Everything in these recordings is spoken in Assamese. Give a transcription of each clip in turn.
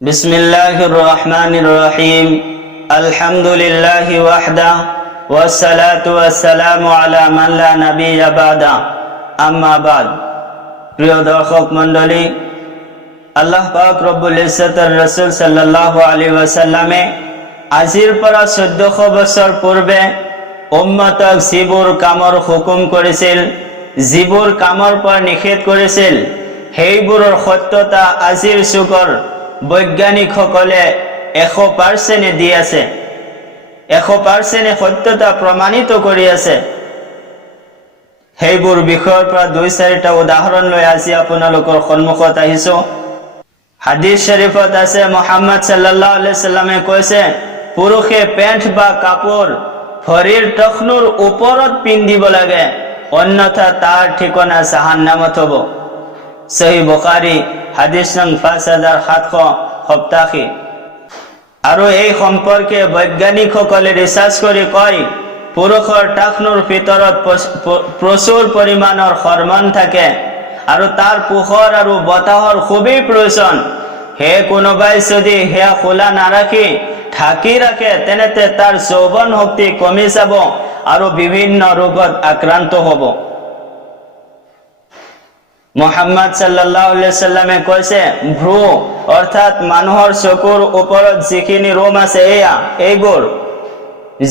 বিসমিল্লাহির রহমানির রহিম। আলহামদুলিল্লাহি ওয়াহদা ওয়াসসালাতু ওয়াসসালামু আলা মান লা নাবিয়্যা বাদা, আম্মা বাদ। প্রিয় দর্শক মণ্ডলী, আল্লাহ পাক রব্বুল ইজ্জতের রাসূল সাল্লাল্লাহু আলাইহি ওয়াসাল্লামে আজিৰ পৰা 1400 বছৰ পূৰ্বে উম্মতক যিবোৰ কামৰ হুকুম কৰিছিল, যিবোৰ কামৰ পৰা নিষেধ কৰিছিল, সেইবোৰৰ সত্যতা আজিৰ যুগৰ বৈজ্ঞানিকসকলে 100% দি আছে, 100% সত্যতা প্ৰমাণিত কৰি আছে। সেইবোৰ বিষয়ৰ পৰা 2-4টা উদাহৰণ লৈ আজি আপোনালোকৰ সন্মুখত আহিছো। হাদিস শৰীফত আছে, মুহাম্মদ সাল্লাল্লাহু আলাইহি ওয়াসাল্লামে কৈছে, পুৰুষে পেণ্ট বা কাপোৰ ভৰিৰ টখনুৰ ওপৰত পিন্ধিব লাগে, অন্যথা তাৰ ঠিকনা জাহান্নামত হ'ব। সহিহ বুখাৰী হাদিস নং 5787। আৰু এই সম্পৰ্কে বৈজ্ঞানিকসকলে ৰিচাৰ্চ কৰি কয়, পুৰুষৰ টাকনুৰ ভিতৰত প্ৰচুৰ পৰিমাণৰ হৰমন থাকে আৰু তাৰ পোহৰ আৰু বতাহৰ খুবেই প্ৰয়োজন। হে কোনোবাই যদি সেয়া খোলা নাৰাখি ঢাকি ৰাখে, তেনেতে তাৰ যৌৱন শক্তি কমি যাব আৰু বিভিন্ন ৰোগত আক্ৰান্ত হ'ব। মুহাম্মদ সাল্লাল্লাহু আলাইহি ওয়াসাল্লামে কৈছে, ভ্ৰু অৰ্থাৎ মানুহৰ চকুৰ ওপৰত যিখিনি ৰোম আছে, এইবোৰ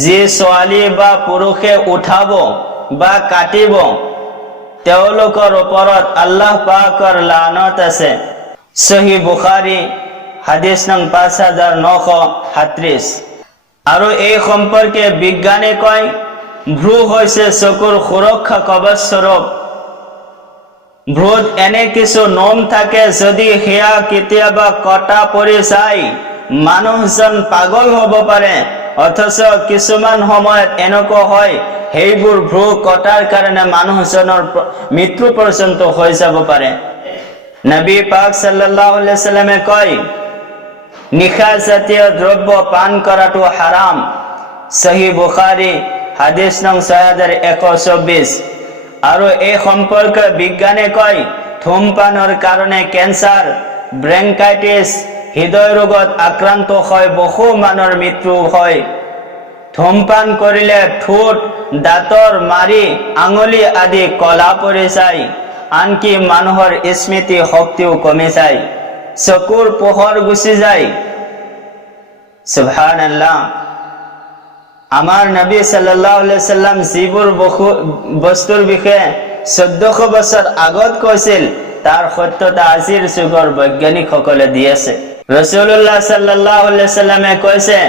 যি ছোৱালী বা পুৰুষে উঠাব বা কাটিব, তেওঁলোকৰ ওপৰত আল্লাহ পাকৰ লানত আছে। সহিহ বুখাৰী হাদিস নং 5937। আৰু এই সম্পৰ্কে বিজ্ঞানে কয়, ভ্ৰু হৈছে চকুৰ সুৰক্ষা কৱচ স্বৰূপ। ভ্ৰুত এনে কিছু নোম থাকে, যদি সেয়া কেতিয়াবা কটা পৰি যায়, মানুহজন পাগল হ'ব পাৰে। অথচ কিছুমান সময়ত এনেকুৱা হয়, সেইবোৰ ভ্ৰু কটাৰ কাৰণে মানুহজনৰ মৃত্যু পৰ্যন্ত হৈ যাব পাৰে। নবী পাক সাল্লাল্লাহু আলাইহি ওয়াসাল্লামে কয়, নিশা জাতীয় দ্ৰব্য পান কৰাটো হাৰাম। সহিহ বুখাৰী হাদিস নং 6124। আৰু এই সম্পৰ্কে বিজ্ঞানে কয়, ধূমপানৰ কাৰণে কেঞ্চাৰ, ব্ৰেংকাইটিছ, হৃদয় ৰোগত আক্ৰান্ত হয় বহু মানুহৰ মৃত্যু হয়। ধূমপান কৰিলে ঠোঁট, দাঁতৰ মাৰি, আঙুলি আদি কলা পৰি যায়, আনকি মানুহৰ স্মৃতি শক্তিও কমি যায়, চকুৰ পোহৰ গুচি যায়। সুবহানাল্লাহ। আমাৰ নবী সাল্লাল্লাহু আলাইহি ওয়াসাল্লাম যিবোৰ বস্তুৰ বিষয়ে 1400 বছৰ আগত কৈছিল, তাৰ সত্যতা আজিৰ যুগৰ বৈজ্ঞানিকসকলে দি আছে। ৰাসূলুল্লাহ সাল্লাল্লাহু আলাইহি ওয়াসাল্লামে কৈছে,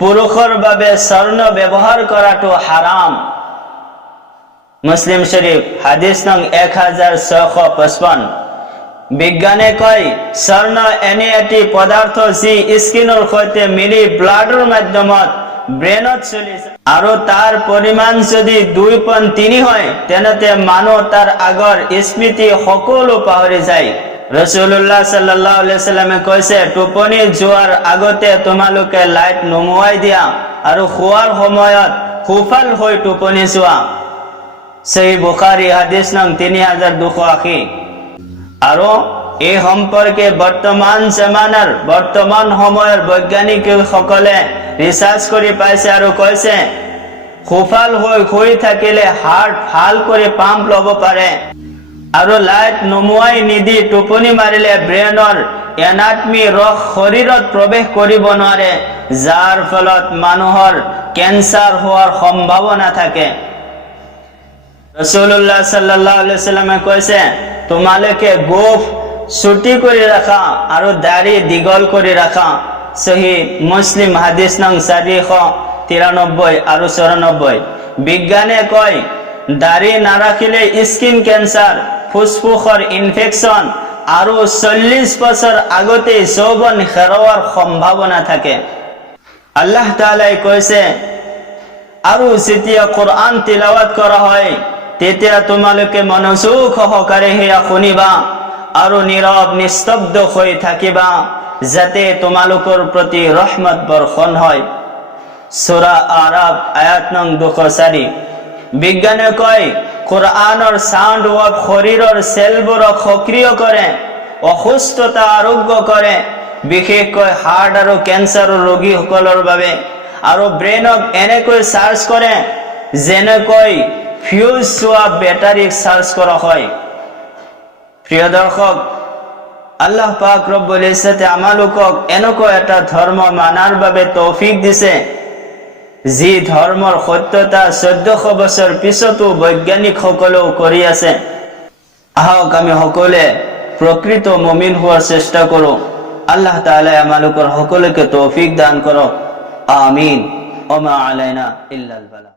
পুৰুষৰ বাবে স্বৰ্ণ ব্যৱহাৰ কৰাটো হাৰাম। মুছলিম শৰীফ হাদিস নং 1655। বিজ্ঞানে কয়, স্বৰ্ণ এনে এটি পদাৰ্থ যি স্কিনৰ সৈতে মিলি ব্লাডৰ মাধ্যমত ব্ৰেইনত চলিছে, আৰু তাৰ পৰিমাণ যদি 2.3 হয়, তেনেতে মানুহ তাৰ আগৰ স্মৃতি সকলো পাহৰি যায়। ৰাসূলুল্লাহ সাল্লাল্লাহু আলাইহি ওয়াসাল্লামে কৈছে, টোপনি যোৱাৰ আগতে তোমালোকে লাইট নুমুৱাই দিয়া আৰু শোৱাৰ সময়ত সুফল হৈ টোপনি যোৱা। সহিহ বুখাৰী হাদিস নং 3280। আৰু এই সম্পৰ্কে বৰ্তমান সময়ৰ বৈজ্ঞানিকসকলে ৰিচাৰ্চ কৰি পাইছে আৰু কৈছে, সুফল হৈ শুই থাকিলে হাৰ্ট ভাল কৰি পাম্প ল'ব পাৰে, আৰু লাইট নুমুৱাই নিদি টোপনি মাৰিলে ব্ৰেইনৰ এনাটমি ৰস শৰীৰত প্ৰৱেশ কৰিব নোৱাৰে, যাৰ ফলত মানুহৰ কেঞ্চাৰ হোৱাৰ সম্ভাৱনা থাকে। ৰাসূলুল্লাহ সাল্লাল্লাহু আলাইহি ওয়াসাল্লামে কৈছে, তোমালোকে গোফ ছুটি কৰি ৰাখা আৰু দাড়ি দীঘল কৰি ৰাখা। সহিহ মুছলিম হাদিস নং 493 আৰু 94। বিজ্ঞানে কয়, দাড়ি নাৰাখিলে স্কিন কেঞ্চাৰ, ফুসফুসৰ ইনফেকশন আৰু 40 বছৰ আগতে যৌৱন হেৰুৱাৰ সম্ভাৱনা থাকে। আল্লাহ তাআলাই কৈছে, আৰু যেতিয়া কোৰআন তিলাৱাত কৰা হয়, তেতিয়া তোমালোকে মনোযোগ সহকাৰে সেয়া শুনিবা আৰু নীৰৱ নিস্তব্ধ হৈ থাকিবা, যাতে তোমালোকৰ প্ৰতি ৰহমত বৰ্ষণ হয়। সূৰা আৰাফ আয়াত নং 204। বিজ্ঞানে কয়, কোৰআনৰ সাউণ্ড ৱেভ শৰীৰৰ চেলবোৰক সক্ৰিয় কৰে, অসুস্থতা আৰোগ্য কৰে, বিশেষকৈ হাৰ্ট আৰু কেঞ্চাৰৰ ৰোগীসকলৰ বাবে। আৰু ব্ৰেইনক এনেকৈ চাৰ্জ কৰে যেনেকৈ ফিউজ চোৱা বেটাৰীক চাৰ্জ কৰা হয়। প্ৰিয় দৰ্শক, আল্লাহ পাক ৰব্বুল ইজ্জতে আমালোকক এনেকুৱা এটা ধৰ্ম মানাৰ বাবে তৌফিক দিছে, যি ধৰ্মৰ সত্যতা 1400 বছৰ পিছতো বৈজ্ঞানিকসকলেও কৰি আছে। আহক আমি সকলোৱে প্ৰকৃত মুমিন হোৱাৰ চেষ্টা কৰোঁ। আল্লাহ তাআলা আমালোকৰ সকলোকে তৌফিক দান কৰক। আমিন। ওমা আলাইনা ইল্লাল বালাগ।